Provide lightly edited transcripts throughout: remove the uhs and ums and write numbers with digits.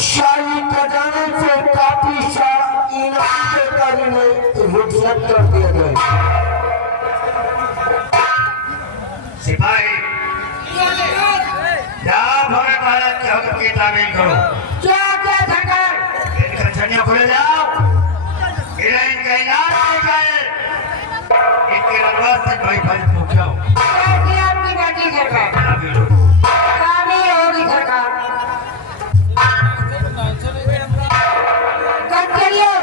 शाही खजाने से काफी इनाम देकर इन्हें रुखसत कर दिया गया। सिपाही जाओ भरे भारत के हुक्म की तामील करो। क्या क्या सरकार? इनका छनिया खुले जाओ, इनका इनाम देकर इनके रंगवा से भाई भाई पूछो। क्या आपकी बाकी सरकार? काबिल होगी सरकार। कचरियों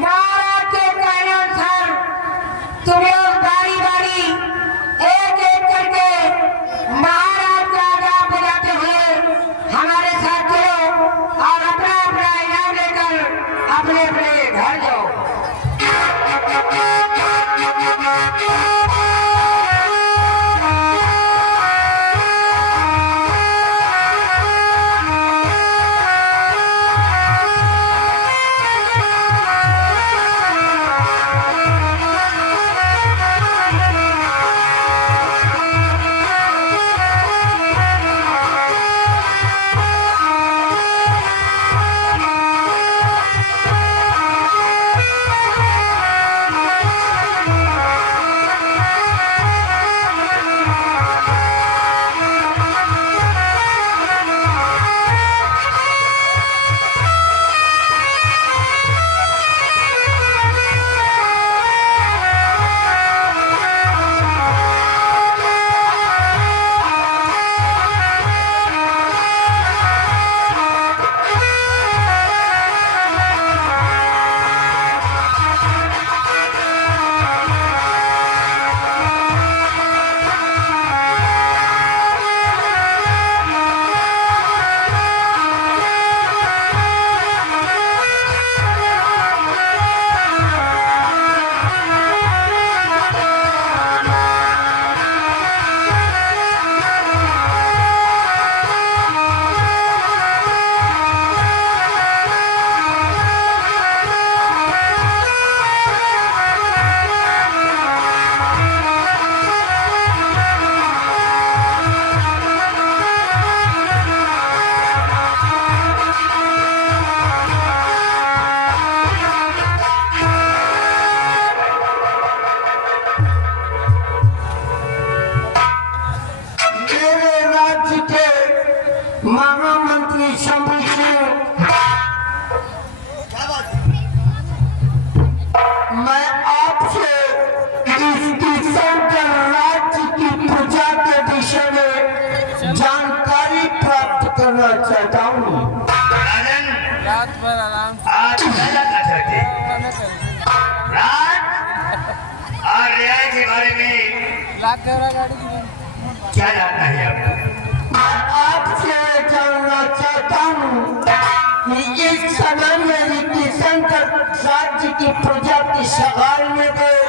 महाराज के कहने अनुसार तुम लोग बारी बारी एक एक करके महाराज का आदाब बजाते हुए हमारे साथ चलो और अपना अपना इनाम लेकर अपने अपने घर जाओ। आज क्या जानना चाहते राज और रियाई के बारे में क्या जानना है आपको? आपसे जानना चाहता हूँ कि इस समय मेरी शंकर राज्य की प्रजा की सवाल में गए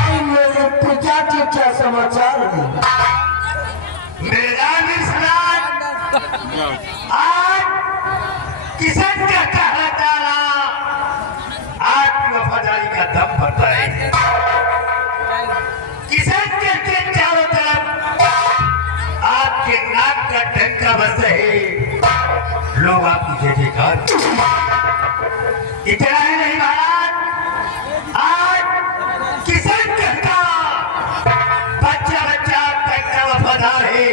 और मेरे प्रजा के क्या समाचार है? मेरे राज आज किसान का कहना चाला आपकी वफादारी का दम भरता है। किसान के चारों तरफ आपके नाक का डंका बजता है, लोग आपकी जय जयकार। इतना ही नहीं महाराज, आज किसान का बच्चा बच्चा डंका वफादार है,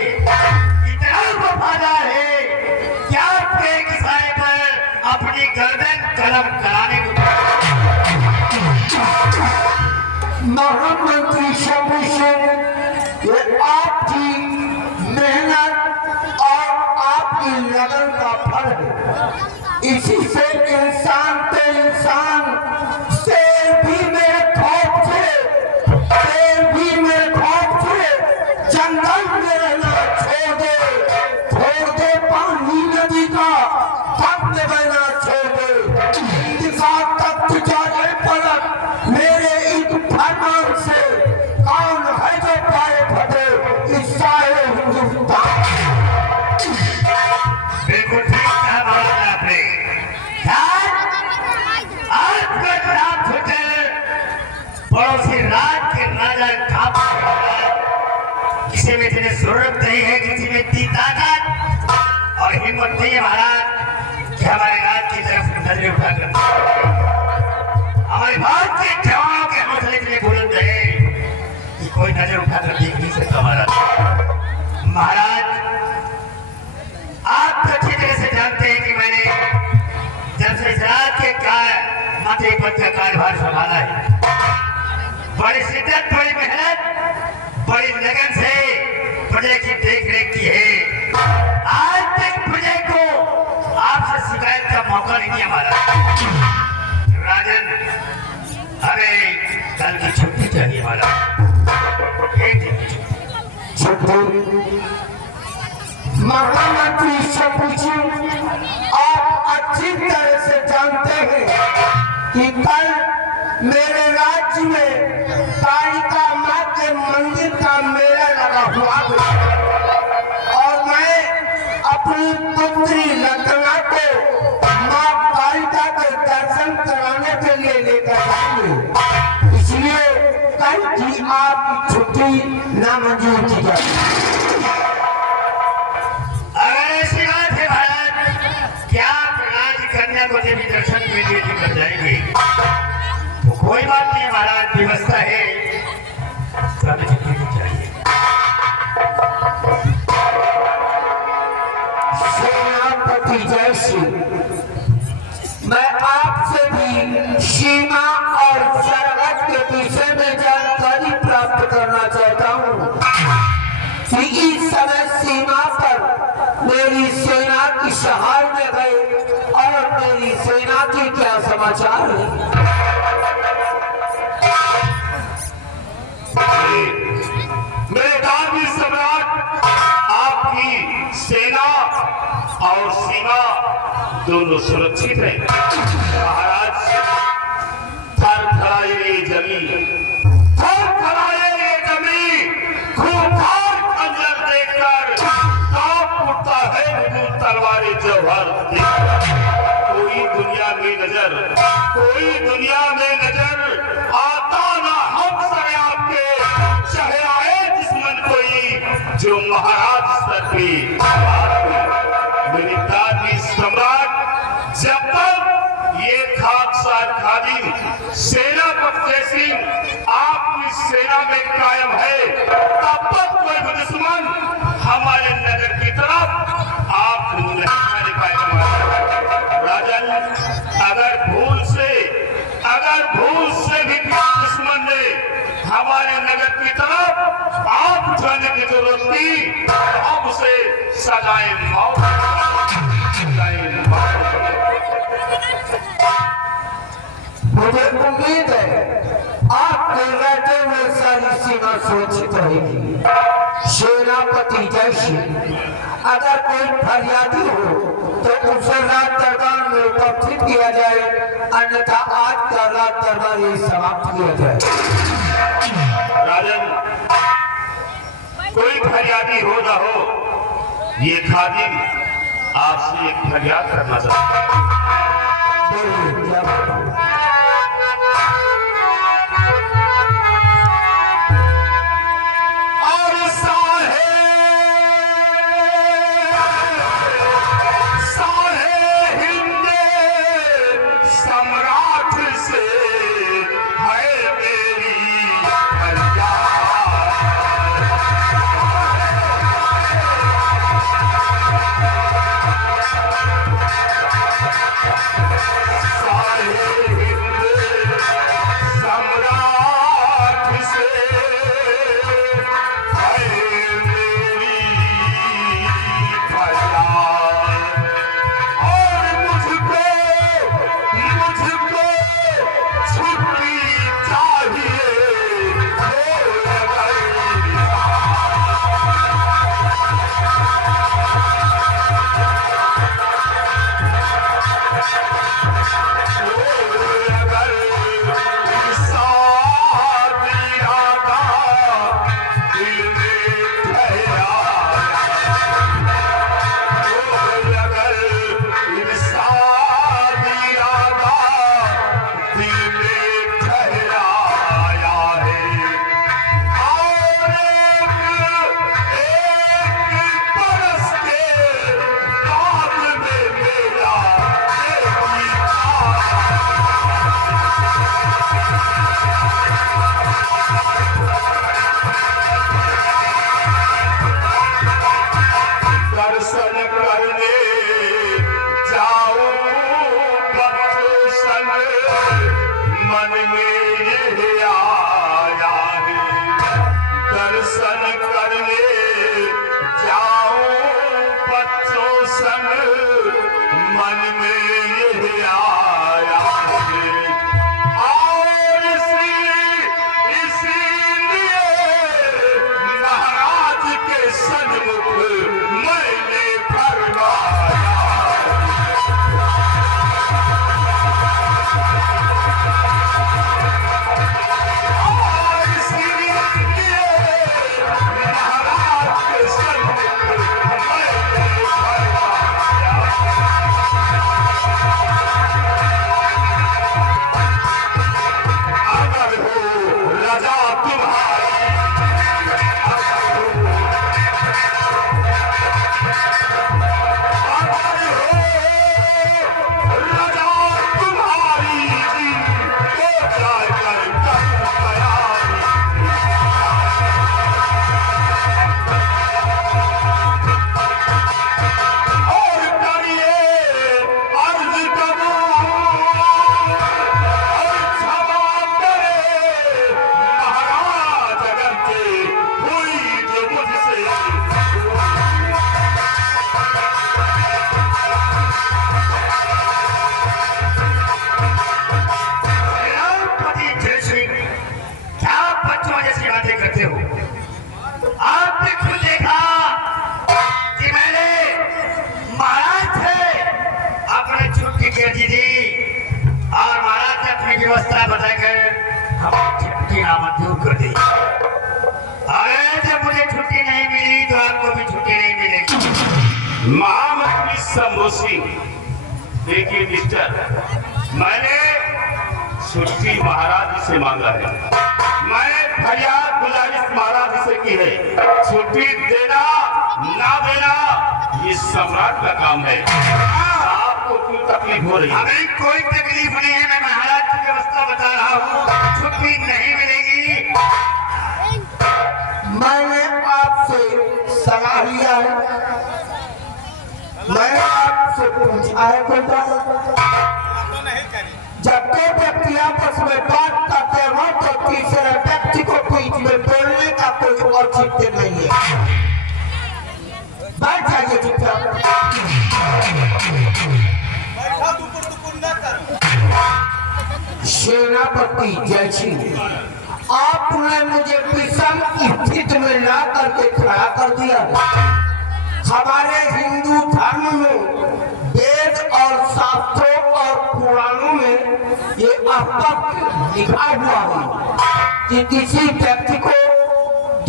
इतना वफादार है कि आपके किसाने पर अपनी गर्दन कलम कराने को महामंत्री शंभू सिंह, ये आपकी मेहनत और आपकी लगन का फल है। इसी से इंसान पे इंसान शेर भी मेरे खौफ से जंगल में रहना छोड़ दे पानी नदी का तब में बहना छोड़ दे। इनका तख्त जाए पलट मेरे एक फरमान से कौन है जो पाए फटे इस सारे हिंदुस्तान। बिल्कुल ठीक कहा महाराज आपने। आपका नाम छूटे पड़ोसी राज के राजा काबू किसी में इतनी जरूरत नहीं है, किसी में इतनी ताकत और हिम्मत नहीं है महाराज कि हमारे राज की तरफ नजरें उठाकर हमारे भारत के जवानों के हौसले इतने बुलंद है कि कोई नजर उठाकर देख नहीं सकता महाराज। आप तो अच्छी तरह से जानते हैं कि मैंने जब से इस राज के माथे पर का कार्यभार संभाला है, बड़ी शिद्दत, बड़ी मेहनत, बड़ी लगन से प्रजा की देख रेख की है। आज तक प्रजा को आपसे शिकायत का मौका नहीं दिया हमारा। राजन, हमें कल की छुट्टी चाहिए हमारा, एक दिन की छुट्टी। महामंत्री शंभू सिंह, आप अच्छी तरह से जानते हैं कि कल मेरे राज्य में कालिका माँ के मंदिर का मेला लगा हुआ है और मैं अपनी पुत्री रत्ना को माँ कालिका के दर्शन कराने के लिए लेकर जाऊंगी, इसलिए कल की आपकी छुट्टी नामंजूर की जाए। को जब दर्शन के लिए लेकर जाएंगे तो कोई बात नहीं महाराज, व्यवस्था है, तो हमें छुट्टी नहीं चाहिए। सेनापति जय श्री, मैं आपसे भी सीमा और सरहद के विषय में जानकारी प्राप्त करना चाहता हूँ कि इस समय सीमा पर मेरी सेना की सहाय में गए और मेरी सेना के क्या समाचार है? मेरे गांधी सम्राट, आपकी सेना और सीमा दोनों सुरक्षित है महाराज। थर थराए जमीन, खूंखार खंजर देखकर कांप उठता है तलवारें जवाहर देखकर। कोई दुनिया में नजर आता ना हम सरे आपके, चाहे आए दुश्मन कोई जो महाराज सर पे। मेरे दादी सम्राट, जब तक ये खाकसार खादिम सेनापति सिंह आपकी सेना में कायम है, तब तक कोई भी दुश्मन हमारे नगर की तरफ आप नहीं आने पाएगा। राजन, अगर भूल से भी दुश्मन ने हमारे नगर की तरफ आप उठाने की जरूरत थी, हम उसे सजाए मौत मुझे उम्मीद है आपके रहते हुए सारी सीमा सुरक्षित रहेगी। सेनापति जय श्री। अगर कोई फरियादी हो तो उसे रात दरबार में उपस्थित किया जाए, अन्यथा आज का रात दरबार ये समाप्त किया जाए। राजन, कोई फरियादी हो ना हो, ये खादिम आपसे एक फरियाद करना चाहता है। व्यवस्था बताकर हमें छुट्टी नामंजूर कर दी। अगर जब मुझे छुट्टी नहीं मिली तो आपको भी छुट्टी नहीं मिलेगी। महामंत्री शंभू सिंह, देखिए मिस्टर, मैंने छुट्टी महाराज जी से मांगा है। मैंने फरियाद गुजारिश महाराज जी से की है। छुट्टी देना ना देना ये सम्राट का काम है। आपको क्यों तकलीफ हो रही है? हमें कोई तकलीफ नहीं है। मैं महाराज की व्यवस्था बता रहा हूँ, छुट्टी नहीं मिलेगी। मैंने आपसे सलाह लिया है, मैंने आपसे पूछा है बेटा, जब दो व्यक्ति आपस में बात करते हो तो तीसरे व्यक्ति को बीच में बोलने का कोई औचित्य नहीं है। बैठ जाइए चुपचाप। सेनापति जय सिंह, आपने मुझे विषम स्थिति में ला करके खड़ा कर दिया। हमारे हिंदू धर्म में वेद और शास्त्रों और पुराणों में ये अब तक लिखा हुआ है कि किसी व्यक्ति को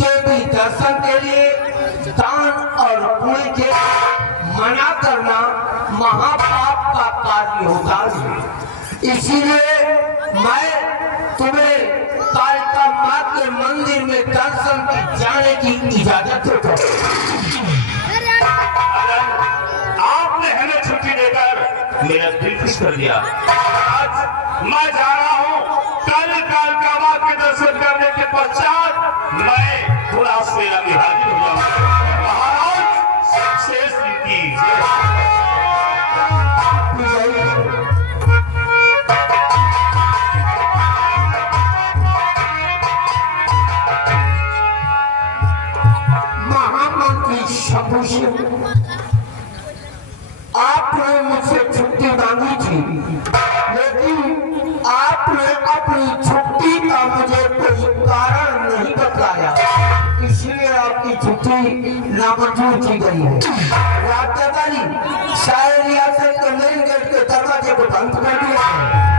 देवी दर्शन के लिए दान और पुण्य के मना करना महापाप का कार्य होता है। इसीलिए मैं तुम्हें कालिका माँ के मंदिर में दर्शन की जाने की इजाजत देता हूँ। आपने हमें छुट्टी देकर मेरा दिल खुश कर दिया। आज मैं जा रहा हूँ, कल कालिका माँ के दर्शन करने के पश्चात मैं थोड़ा सेना में हाजिर हो जाऊंगा। महाराज शेष की महामंत्री शंभू सिंह, आपने मुझसे छुट्टी मांगी थी, लेकिन आपने अपनी छुट्टी का मुझे कोई कारण नहीं बतलाया, इसलिए आपकी छुट्टी नामंजूर की गई है। राजदानी शायद रियासत के मेन गेट के दरवाजे को बंद कर दिया है।